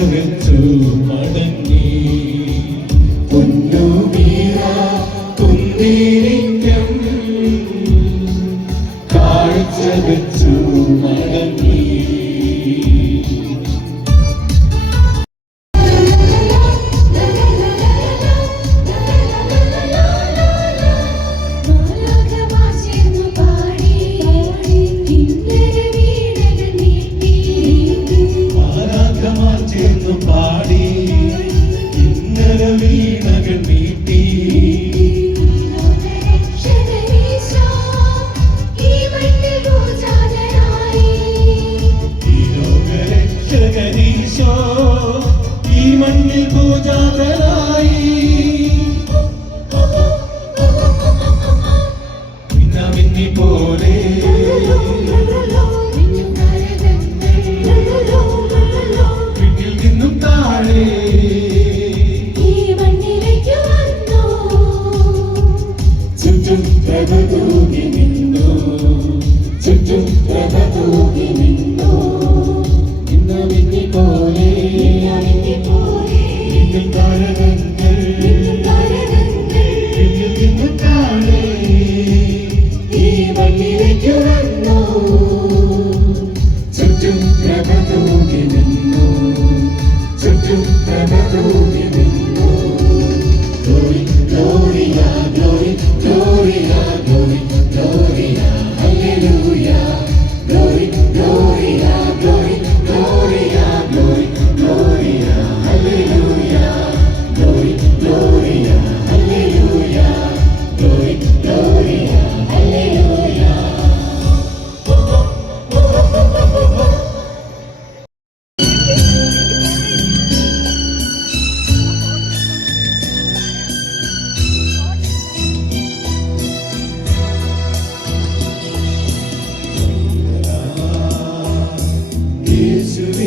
give it to ലോകരക്ഷകനീശോ ഈ മണ്ണിൽ പൂജാതരായി Jesus.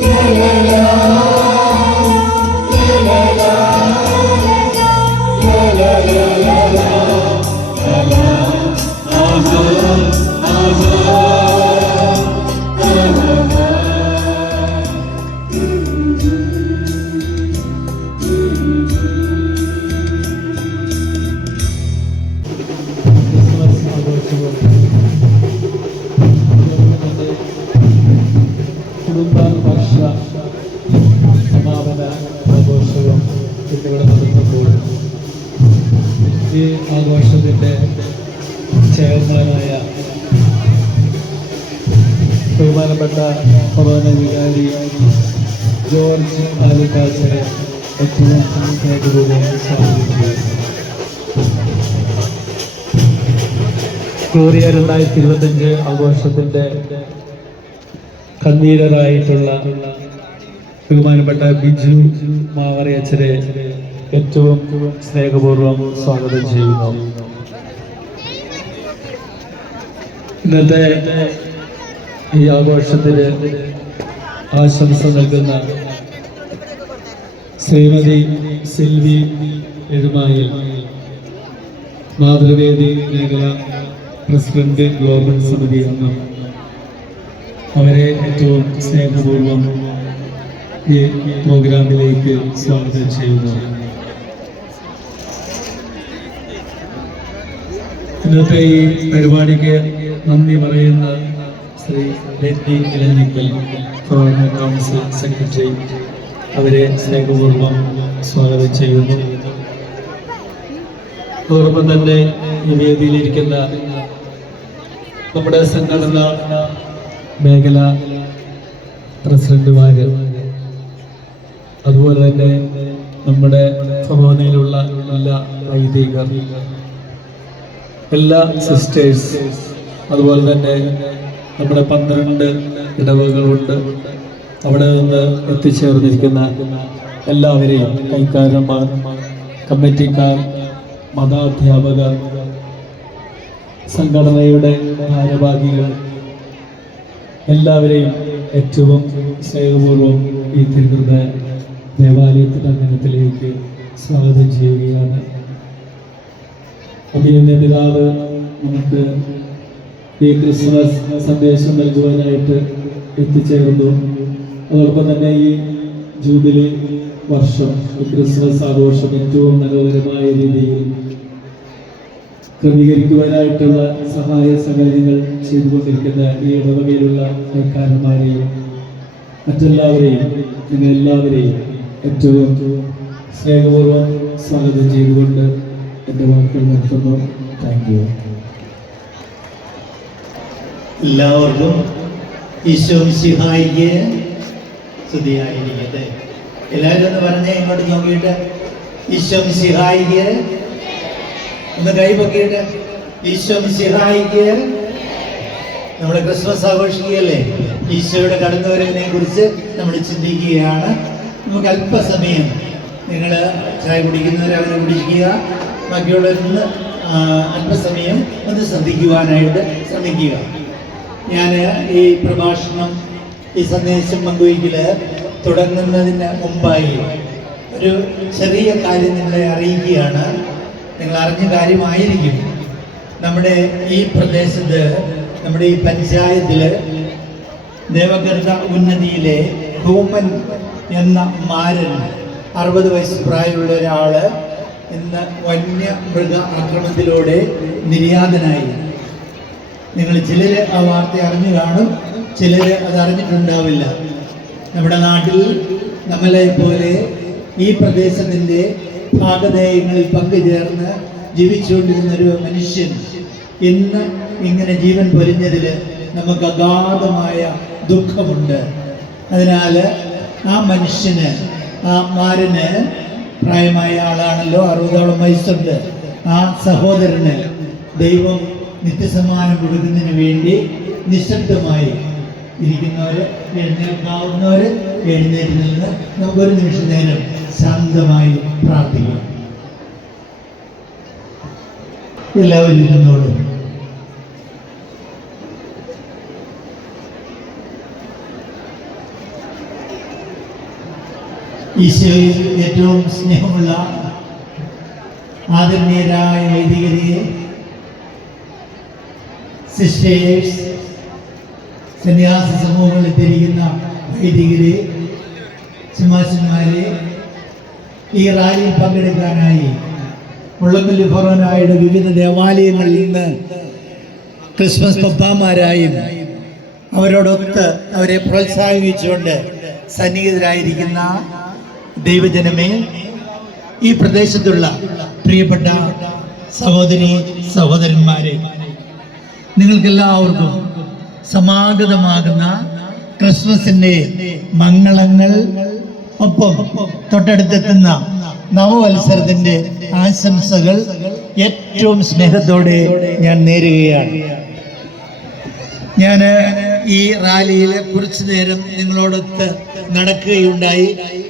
la la la ബഹുമാനപ്പെട്ട പ്രധാന വികാരി ജോർജ് ആലുക്കാച്ചനെ ഏറ്റവും ചെയ്യുന്നു ഗ്ലോറിയ രണ്ടായിരത്തി ഇരുപത്തഞ്ച് ആഘോഷത്തിന്റെ കൺവീനറായിട്ടുള്ള ബഹുമാനപ്പെട്ട ബിജു മാവറിയച്ചരെ ഏറ്റവും സ്നേഹപൂർവം സ്വാഗതം ചെയ്യുന്നു. ഇന്നത്തെ ഈ ആഘോഷത്തിന് ആശംസ നൽകുന്ന ശ്രീമതി സിൽവി എഴുമായിൽ മാതൃവേദി മേഖല പ്രസിഡന്റ് ഗ്ലോബൽ സമിതി അംഗം. അവരെ ഏറ്റവും സ്നേഹപൂർവം ഈ പ്രോഗ്രാമിലേക്ക് സ്വാഗതം ചെയ്യുന്നു. ഇന്നത്തെ ഈ പരിപാടിക്ക് നന്ദി പറയുന്ന Shri Benny Elanjickal governor council secretary അവരെ സ്നേഹപൂർവം സ്വാഗതം ചെയ്യുന്നു. അതോടൊപ്പം തന്നെ ഈ വേദിയിലിരിക്കുന്ന നമ്മുടെ സംഘടന മേഖല പ്രസിഡന്റുമാര് അതുപോലെ തന്നെ നമ്മുടെ ഭവനയിലുള്ള എല്ലാ വൈദികർ എല്ലാ സിസ്റ്റേഴ്സ് അതുപോലെ തന്നെ നമ്മുടെ പന്ത്രണ്ട് ഇടവകളുണ്ട്. അവിടെ നിന്ന് എത്തിച്ചേർന്നിരിക്കുന്ന എല്ലാവരെയും കൈക്കാരന്മാർ കമ്മിറ്റിക്കാർ മതാധ്യാപകർ സംഘടനയുടെ ഭാരവാഹികൾ എല്ലാവരെയും ഏറ്റവും സ്നേഹപൂർവം ഈ തിരുവൃത ദേവാലയത്തിന്റെ അംഗനത്തിലേക്ക് സ്വാഗതം ചെയ്യുകയാണ്. അഭിനന്ദിതാവ് നമുക്ക് ഈ ക്രിസ്മസ് സന്ദേശം നൽകുവാനായിട്ട് എത്തിച്ചേർന്നു. അതോടൊപ്പം തന്നെ ഈ ജൂബിലി വർഷം ഈ ക്രിസ്മസ് ആഘോഷം ഏറ്റവും മനോഹരമായ രീതിയിൽ ക്രമീകരിക്കുവാനായിട്ടുള്ള സഹായ സഹായങ്ങൾ ചെയ്തുകൊണ്ടിരിക്കുന്ന ഈ ഇടവകയിലുള്ള കൈക്കാരന്മാരെയും മറ്റെല്ലാവരെയും നിങ്ങൾ എല്ലാവരെയും ഏറ്റവും സ്നേഹപൂർവം സ്വാഗതം ചെയ്തുകൊണ്ട് എന്റെ വാക്കുകൾ നിർത്തുന്നു. താങ്ക് യു എല്ലാവർക്കും ഈശോ സിഹായിക്ക് സ്തുതിയായിരിക്കട്ടെ. എല്ലാവരും ഒന്ന് പറഞ്ഞേ ഇങ്ങോട്ട് നോക്കിയിട്ട്. ഈശോ സിഹായിക്ക് ഒന്ന് കൈ പൊക്കിയിട്ട്. ഈശോ സിഹായിക്ക് നമ്മൾ ക്രിസ്മസ് ആഘോഷിക്കുകയല്ലേ? ഈശോയുടെ കടന്നുവരവിനെ കുറിച്ച് നമ്മൾ ചിന്തിക്കുകയാണ്. നമുക്ക് അല്പസമയം നിങ്ങൾ ചായ കുടിക്കുന്നവരെ അവരെ കുടിക്കുക ബാക്കിയുള്ളവരിൽ നിന്ന് അല്പസമയം ഒന്ന് ശ്രദ്ധിക്കുവാനായിട്ട് ശ്രമിക്കുക ഞാൻ ഈ പ്രഭാഷണം ഈ സന്ദേശം പങ്കുവയ്ക്കൽ തുടങ്ങുന്നതിന് മുമ്പായി ഒരു ചെറിയ കാര്യം നിങ്ങളെ അറിയിക്കുകയാണ്. നിങ്ങൾ അറിഞ്ഞ കാര്യമായിരിക്കും. നമ്മുടെ ഈ പ്രദേശത്ത് നമ്മുടെ ഈ പഞ്ചായത്തിൽ ദേവഗർഭ ഉന്നതിയിലെ ഹ്യൂമൻ എന്ന മാരൻ അറുപത് വയസ്സ് പ്രായമുള്ള ഒരാൾ ഇന്ന് വന്യമൃഗ ആക്രമണത്തിലൂടെ നിര്യാതനായി. നിങ്ങൾ ചിലർ ആ വാർത്ത അറിഞ്ഞു കാണും ചിലർ അത് അറിഞ്ഞിട്ടുണ്ടാവില്ല. നമ്മുടെ നാട്ടിൽ നമ്മളെ പോലെ ഈ പ്രദേശത്തിന്റെ ഭാഗധേയങ്ങളിൽ പങ്കുചേർന്ന് ജീവിച്ചുകൊണ്ടിരുന്ന ഒരു മനുഷ്യൻ ഇന്ന് ഇങ്ങനെ ജീവൻ പൊലിഞ്ഞതിൽ നമുക്ക് അഗാധമായ ദുഃഖമുണ്ട്. അതിനാൽ ആ മനുഷ്യന് ആ മാരന് പ്രായമായ ആളാണല്ലോ അറുപതോളം വയസ്സുണ്ട്. ആ സഹോദരന് ദൈവം നിത്യസമ്മാനം കൊടുക്കുന്നതിന് വേണ്ടി നിശബ്ദമായി ഇരിക്കുന്നവര് എഴുന്നേൽക്കാവുന്നവര് എഴുന്നേറ്റ് നിന്ന് നമുക്കൊരു നിമിഷം നേരം ശാന്തമായി പ്രാർത്ഥിക്കാം. എല്ലാവരും ഇരുന്നോളൂ. ഈശോയിൽ ഏറ്റവും സ്നേഹമുള്ള ആദരണീയരായ വൈദികരെ സിസ്റ്റേഴ്സ് സന്യാസ സമൂഹങ്ങളിൽ തിരിക്കുന്ന വൈദികരെ സിംഹാസന്മാരെ ഈ റാലിയിൽ പങ്കെടുക്കാനായി മുള്ളമ്പല്ലി ഫറോനായുടെ വിവിധ ദേവാലയങ്ങളിൽ നിന്ന് ക്രിസ്മസ് പപ്പാമാരായും അവരോടൊത്ത് അവരെ പ്രോത്സാഹിപ്പിച്ചുകൊണ്ട് സന്നിഹിതരായിരിക്കുന്ന ദൈവജനമേ ഈ പ്രദേശത്തുള്ള പ്രിയപ്പെട്ട സഹോദരി സഹോദരന്മാരെ നിങ്ങൾക്കെല്ലാവർക്കും സമാഗതമാകുന്ന ക്രിസ്മസിന്റെ മംഗളങ്ങൾ. ഒപ്പം തൊട്ടടുത്തെത്തുന്ന നവവത്സരത്തിന്റെ ആശംസകൾ ഏറ്റവും സ്നേഹത്തോടെ ഞാൻ നേരുകയാണ്. ഞാൻ ഈ റാലിയിൽ കുറച്ചു നേരം നിങ്ങളോടൊത്ത് നടക്കുകയുണ്ടായി.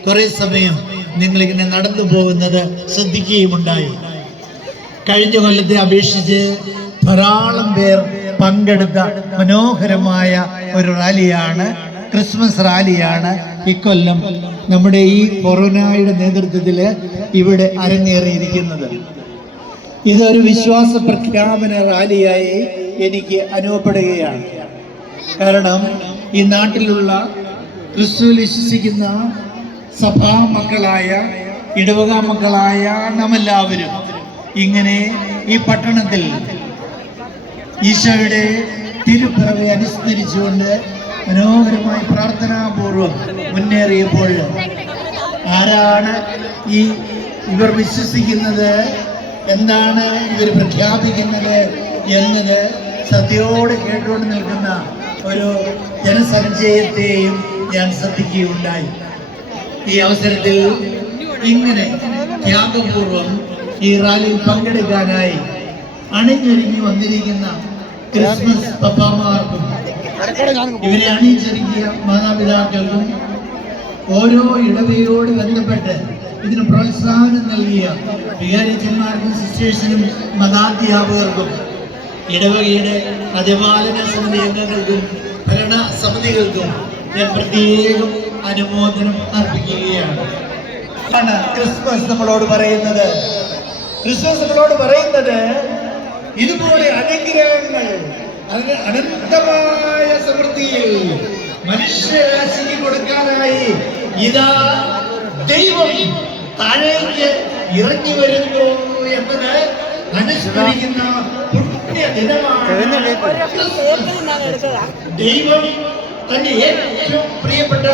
കുറേ സമയം നിങ്ങളിങ്ങനെ നടന്നു പോകുന്നത് ശ്രദ്ധിക്കുകയുമുണ്ടായി. കഴിഞ്ഞ കൊല്ലത്തെ അപേക്ഷിച്ച് ധാരാളം പേർ പങ്കെടുത്ത മനോഹരമായ ഒരു റാലിയാണ് ക്രിസ്മസ് റാലിയാണ് ഇക്കൊല്ലം നമ്മുടെ ഈ കൊറോണയുടെ നേതൃത്വത്തിൽ ഇവിടെ അരങ്ങേറിയിരിക്കുന്നത്. ഇതൊരു വിശ്വാസ പ്രഖ്യാപന റാലിയായി എനിക്ക് അനുഭവപ്പെടുകയാണ്. കാരണം ഈ നാട്ടിലുള്ള ക്രിസ്തുവിൽ വിശ്വസിക്കുന്ന സഭാ മക്കളായ ഇടവക മക്കളായ നാമെല്ലാവരും ഇങ്ങനെ ഈ പട്ടണത്തിൽ ഈശോയുടെ തിരുപ്പിറവെ അനുസ്മരിച്ചുകൊണ്ട് മനോഹരമായി പ്രാർത്ഥനാപൂർവം മുന്നേറിയപ്പോൾ ആരാണ് ഈ ഇവർ വിശ്വസിക്കുന്നത്? എന്താണ് ഇവർ പ്രഖ്യാപിക്കുന്നത് എന്നത് ശ്രദ്ധയോടെ കേട്ടുകൊണ്ട് നിൽക്കുന്ന ഒരു ജനസഞ്ചയത്തെയും ഞാൻ ശ്രദ്ധിക്കുകയുണ്ടായി. ഈ അവസരത്തിൽ ഇങ്ങനെ ത്യാഗപൂർവം ഈ റാലിയിൽ പങ്കെടുക്കാനായി അണിഞ്ഞൊരുങ്ങി വന്നിരിക്കുന്ന ക്രിസ്മസ് പപ്പാമാർക്കും. ഇവരെ അണിയിച്ചിരിക്കുക മാതാപിതാക്കൾക്കും ഓരോ ഇടവയോട് ബന്ധപ്പെട്ട് ഇതിന് പ്രോത്സാഹനം നൽകിയ വികാരിച്ചന്മാർക്കും സിസ്റ്റേഴ്സിനും മതാധ്യാപകർക്കും ഇടവകയുടെ പ്രതിപാലന സമിതി അംഗങ്ങൾക്കും ഭരണ സമിതികൾക്കും ഞാൻ പ്രത്യേകം അനുമോദനം അർപ്പിക്കുകയാണ്. ക്രിസ്മസ് നമ്മളോട് പറയുന്നത്. ക്രിസ്മസ് നമ്മളോട് പറയുന്നത് ഇതുപോലെ അനുഗ്രഹങ്ങൾ അതിന് അനന്തമായ സമൃദ്ധിയിൽ മനുഷ്യരാശിക്ക് കൊടുക്കാനായി ഇതാ ദൈവം താഴേക്ക് ഇറങ്ങി വരുന്നു എന്നത് അനുസ്മരിക്കുന്ന പുണ്യ ദിനമാണ്. ദൈവം തന്റെ ഏറ്റവും പ്രിയപ്പെട്ട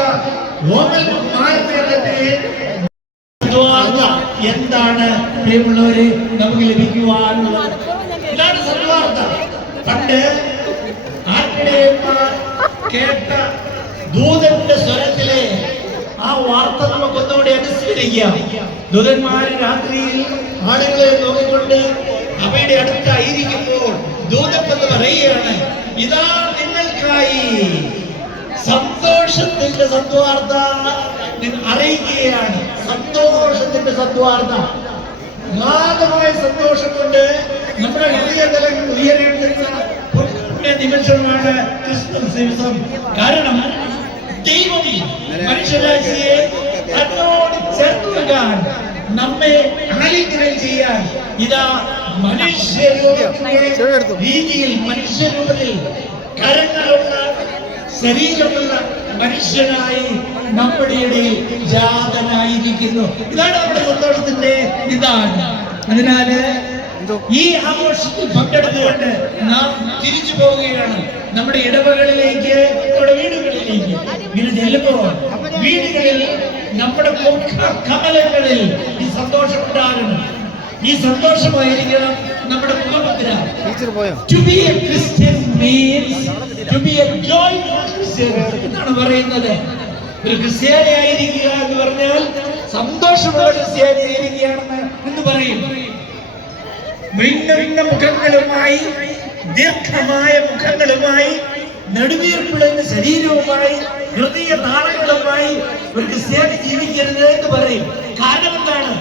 എന്താണ് പ്രിയമുള്ളവര് നമുക്ക് ലഭിക്കുവാനുള്ളത് ഇതാണ് സദ്വാർത്ത പണ്ട് ആട്ടിടയന്മാർ കേട്ട ദൂതന്റെ സ്വരത്തിലെ ആ വാർത്ത നമുക്ക് ഒന്നുകൂടി അനുസ്മരിക്കാം. ദൂതന്മാർ രാത്രിയിൽ ആളുകളെ നോക്കിക്കൊണ്ട് അവയുടെ അടുത്തായിരിക്കുമ്പോൾ ദൂതൻ പറയുകയാണ് ഇതാ നിങ്ങൾക്കായി സന്തോഷത്തിന്റെ സത്വാർത്ഥ അറിയിക്കുകയാണ്. സന്തോഷത്തിന്റെ സദ്വാർത്ത. അഗാധമായ സന്തോഷം കൊണ്ട് നമ്മുടെ ഹൃദയതലങ്ങൾ ഉയരേണ്ടുന്ന പുണ്യ നിമിഷമാണ് ക്രിസ്മസ് ദിവസം. കാരണം ദൈവം മനുഷ്യരാശിയെ തന്നോട് ചേർത്ത് വെക്കാൻ നമ്മെ ആലിംഗനം ചെയ്യാൻ ഇതാ മനുഷ്യരൂപത്തിന്റെ രീതിയിൽ മനുഷ്യരൂപത്തിൽ കരങ്ങളുള്ള ശരീരമുള്ള മനുഷ്യനായി നമ്മുടെ ഇടയിൽ ജാതനായിരിക്കുന്നു. ഇതാണ് നമ്മുടെ സന്തോഷത്തിന്റെ ഇതാണ് അതിനാല് ഈ ആഘോഷത്തിൽ പങ്കെടുത്തുകൊണ്ട് നാം തിരിച്ചു പോവുകയാണ്. നമ്മുടെ ഇടവകളിലേക്ക് നമ്മുടെ വീടുകളിലേക്ക്. ഇങ്ങനെ ചെല്ലുമ്പോൾ വീടുകളിൽ നമ്മുടെ മുഖ കമലങ്ങളിൽ ഈ സന്തോഷം ഉണ്ടാകണം ഈ സന്തോഷമായിരിക്കണം നമ്മുടെ മുഖമുദ്ര. To be a Christian means to be a joyful എന്നാണ് പറയുന്നത്. ഒരു ക്രിസ്ത്യാനിയായിരിക്കുക എന്ന് പറഞ്ഞാൽ സന്തോഷമുള്ള ക്രിസ്ത്യാനിയായിരിക്കുകയാണെന്ന് എന്ന് പറയും. ഭിന്ന ഭിന്ന മുഖങ്ങളുമായി ദീർഘമായ മുഖങ്ങളുമായി നെടുവീർപ്പിടുന്ന ശരീരവുമായി ഹൃദയ നാളങ്ങളുമായി ഒരു ക്രിസ്ത്യാനി ജീവിക്കരുത് എന്ന് പറയും. കാരണം എന്താണ്?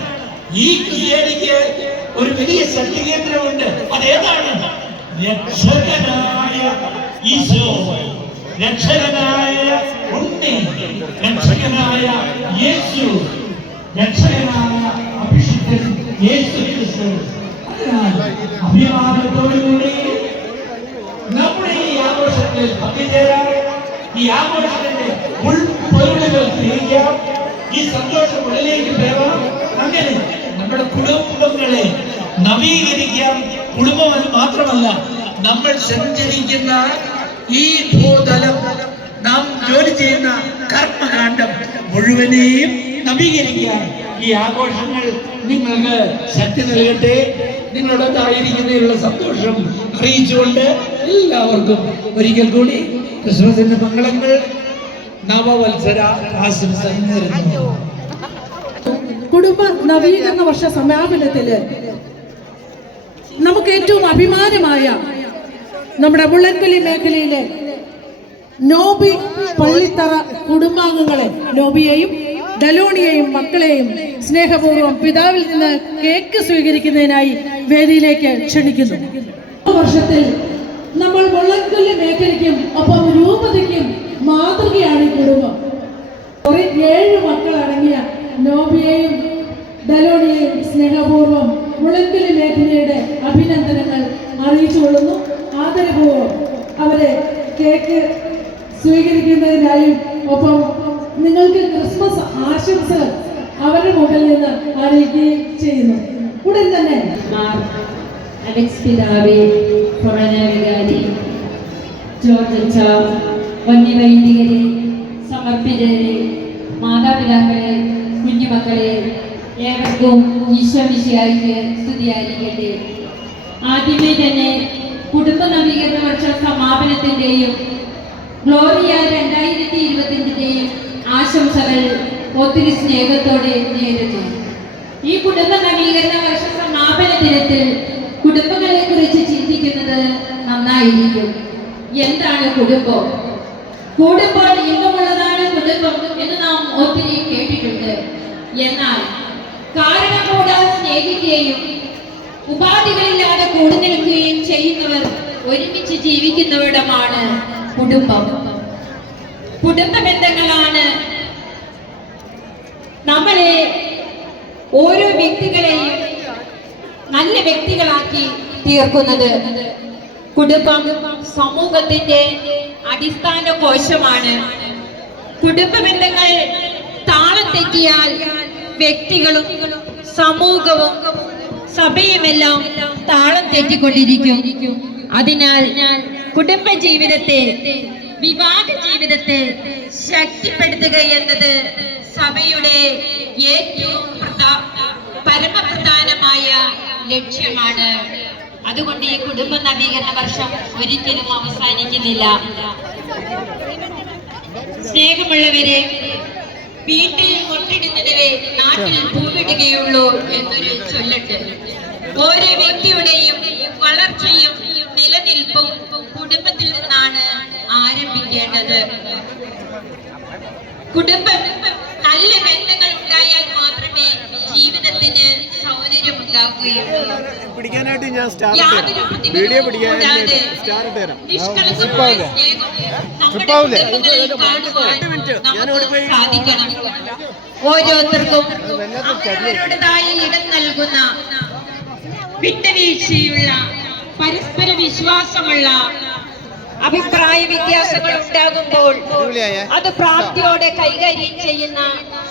ഈ ക്രിസ്ത്യാനിക്ക് ഒരു വലിയ ശക്തികേന്ദ്രമുണ്ട്. അതേതാണ്? രക്ഷകനായ ഈശോ. രക്ഷകനായ ഉണ്ണി രക്ഷകനായ യേശു രക്ഷകനായ അഭിഷിക്തൻ യേശു ക്രിസ്തു. അഭിമാനത്തോടുകൂടി നമ്മുടെ ഈ ആഘോഷത്തിൽ പങ്കുചേരാം ഈ ആഘോഷത്തിന്റെ ഉൾപ്പൊരുളുകൾ തിരിക്കാം. ഈ സന്തോഷം ഉള്ളിലേക്ക് പേരാം അങ്ങനെ നമ്മുടെ കുടുംബങ്ങളെ നവീകരിക്കാം. കുടുംബം മാത്രമല്ല നമ്മൾ സഞ്ചരിക്കുന്ന ഈ ഭൂതലം നാം ജോലി ചെയ്യുന്ന കർമ്മകാന്ഡം മുഴുവനെയും നവീകരിക്കാൻ ഈ ആഘോഷങ്ങൾ നിങ്ങൾക്ക് ശക്തി നൽകട്ടെ. നിങ്ങളോടൊത്തായിരിക്കുന്നതിലുള്ള സന്തോഷം അറിയിച്ചുകൊണ്ട് എല്ലാവർക്കും ഒരിക്കൽ കൂടി ക്രിസ്മസിന്റെ മംഗളങ്ങൾ. നവവത്സര ആശംസ കുടുംബ നവീകരണ വർഷ സമാപനത്തിൽ നമുക്ക് ഏറ്റവും അഭിമാനമായ നമ്മുടെ മുള്ളൻകലി മേഖലയിലെ നോബി പള്ളിത്തറ കുടുംബാംഗങ്ങളെ നോബിയെയും ഡലോണിയെയും മക്കളെയും സ്നേഹപൂർവം പിതാവിൽ നിന്ന് കേക്ക് സ്വീകരിക്കുന്നതിനായി വേദിയിലേക്ക് ക്ഷണിക്കുന്നു. വർഷത്തിൽ നമ്മൾ മുള്ളൻകല്ലി മേഖലയ്ക്കും ഒപ്പം രൂപതയ്ക്കും മാതൃകയാണ് ഈ കുടുംബം. കുറെ ഏഴ് മക്കളടങ്ങിയ നോബിയെയും ഡലോണിയെയും സ്നേഹപൂർവം മുളക്കൽ മേഖലയുടെ അഭിനന്ദനങ്ങൾ അറിയിച്ചുകൊള്ളുന്നു. ആദരപൂർവം അവരെ കേക്ക് സ്വീകരിക്കുന്നതിനായും ഒപ്പം നിങ്ങൾക്ക് ക്രിസ്മസ് ആശംസകൾ അവരുടെ മുമ്പിൽ നിന്ന് അറിയിക്കുകയും ചെയ്യുന്നു. ഉടൻ തന്നെ അലക്സ് പിതാവേ കൊറോന വികാരി ജോർജ് വന്യവൈദികരെ സമർപ്പിതരെ മാതാപിതാക്കളെ കുഞ്ഞുമക്കളെ ഏവർക്കും ഈശ്വമിശിയായിക്ക് സ്തുതിയായിരിക്കട്ടെ ആദ്യമേ തന്നെ കുടുംബ നവീകരണ വർഷ സമാപനത്തിന്റെയും ഗ്ലോറിയ രണ്ടായിരത്തി ഇരുപത്തിയഞ്ചിന്റെയും ആശംസകൾ ഒത്തിരി സ്നേഹത്തോടെ നേരുന്നു. ഈ കുടുംബ നവീകരണ വർഷ സമാപന ദിനത്തിൽ കുടുംബങ്ങളെ കുറിച്ച് ചിന്തിക്കുന്നത് നന്നായിരിക്കും. എന്താണ് കുടുംബം? കൂടുമ്പോൾ ഇമ്പമുള്ളതാണ് കുടുംബം എന്ന് നാം ഒത്തിരി കേട്ടിട്ടുണ്ട്. എന്നാൽ കാരണം കൂടാതെ സ്നേഹിക്കുകയും ഉപാധികളില്ലാതെ കൂടി നിൽക്കുകയും ചെയ്യുന്നവർ ഒരുമിച്ച് ജീവിക്കുന്നവിടമാണ് കുടുംബം. കുടുംബ ബന്ധങ്ങളാണ് നമ്മളെ ഓരോ വ്യക്തികളെയും നല്ല വ്യക്തികളാക്കി തീർക്കുന്നത്. കുടുംബം സമൂഹത്തിന്റെ അടിസ്ഥാന കോശമാണ്. കുടുംബ ബന്ധങ്ങൾ താളം തെറ്റിയാൽ വ്യക്തികളും സമൂഹവും സഭയുമെല്ലാം താളം തെറ്റിക്കൊണ്ടിരിക്കും. അതിനാൽ കുടുംബ ജീവിതത്തെ വിവാഹ ജീവിതത്തെ ശക്തിപ്പെടുത്തുക എന്നത് സഭയുടെ ഏറ്റവും പ്രധാ- പരമപ്രധാനമായ ലക്ഷ്യമാണ്. അതുകൊണ്ട് ഈ കുടുംബ നവീകരണ വർഷം ഒരിക്കലും അവസാനിക്കുന്നില്ല. സ്നേഹമുള്ളവരെ വീട്ടിൽ മുട്ടിടുന്നതിലെ നാട്ടിൽ പൂവിടുകയുള്ളൂ എന്നൊരു ചൊല്ലുണ്ട്. ഓരോ വ്യക്തിയുടെയും വളർച്ചയും നിലനിൽപ്പും കുടുംബത്തിൽ നിന്നാണ് ആരംഭിക്കേണ്ടത്. കുടുംബം നല്ല ബന്ധങ്ങൾ ഉണ്ടായാൽ മാത്രമേ ജീവിതത്തിന് പിടിക്കാനായിട്ട് ഞാൻ സ്റ്റാർ യാതൊരു വീഡിയോ പിടിക്കാനായിട്ട് സ്റ്റാർ തരാം ട്രിപ്പാവില്ലേ സ്നേഹം നമ്മുടെ ട്രിപ്പാവൂലേ? കുടുംബങ്ങളിൽ രണ്ട് മിനിറ്റ്. ഞാൻ ഓടിപ്പോയി. ഓരോരുത്തർക്കും. അവരവരുടേതായ ഇടം നൽകുന്ന വിട്ടുവീഴ്ചയുള്ള പരസ്പര വിശ്വാസമുള്ള അഭിപ്രായ വ്യത്യാസങ്ങൾ ഉണ്ടാകുമ്പോൾ അത് പ്രാപ്തിയോടെ കൈകാര്യം ചെയ്യുന്ന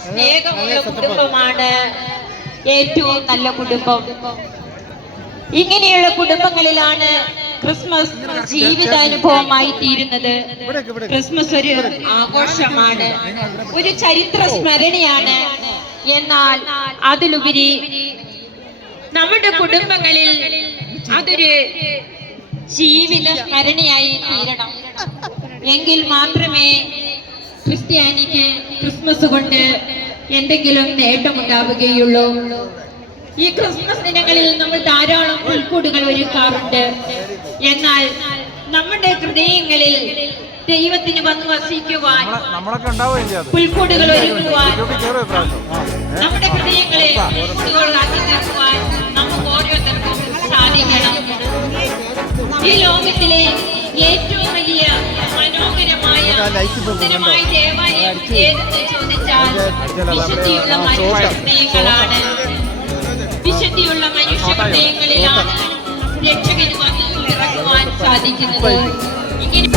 സ്നേഹമുള്ള കുടുംബമാണ് ഏറ്റവും നല്ല കുടുംബം. ഇങ്ങനെയുള്ള കുടുംബങ്ങളിലാണ് ക്രിസ്മസ് ജീവിതാനുഭവമായി തീരുന്നത്. ക്രിസ്മസ് ഒരു ആഘോഷമാണ്. ഒരു ചരിത്ര സ്മരണയാണ്. എന്നാൽ അതിലുപരി നമ്മുടെ കുടുംബങ്ങളിൽ അതൊരു ജീവിത സ്മരണയായി തീരണം. എങ്കിൽ മാത്രമേ ക്രിസ്ത്യാനിക്ക് ക്രിസ്മസ് കൊണ്ട് എന്തെങ്കിലും നേട്ടമുണ്ടാവുകയുള്ളൂ ഈ ക്രിസ്മസ് ദിനങ്ങളിൽ നമ്മൾ ധാരാളം പുൽക്കൂടുകൾ ഒരുക്കാറുണ്ട്. എന്നാൽ നമ്മുടെ ഹൃദയങ്ങളിൽ ദൈവത്തിന് വന്ന് വസിക്കുവാൻ പുൽക്കൂടുകൾ ഒരുക്കുവാൻ നമ്മുടെ ഹൃദയങ്ങളെ പുൽക്കൂടുകളാക്കി തീർക്കുവാൻ നമുക്ക് ഓരോരുത്തർക്കും സാധിക്കണം. ഈ ലോകത്തിലെ ഏറ്റവും വലിയ മനോഹരമായ സുന്ദരമായ ദേവാലയം ഏതെന്ന് ചോദിച്ചാൽ വിശുദ്ധിയുള്ള മനുഷ്യ ഹൃദയങ്ങളാണ് വിശുദ്ധിയുള്ള മനുഷ്യ ഹൃദയങ്ങളിലാണ് രക്ഷകന് വന്ന് ഇറങ്ങുവാൻ സാധിക്കുന്നത്. ഇങ്ങനെ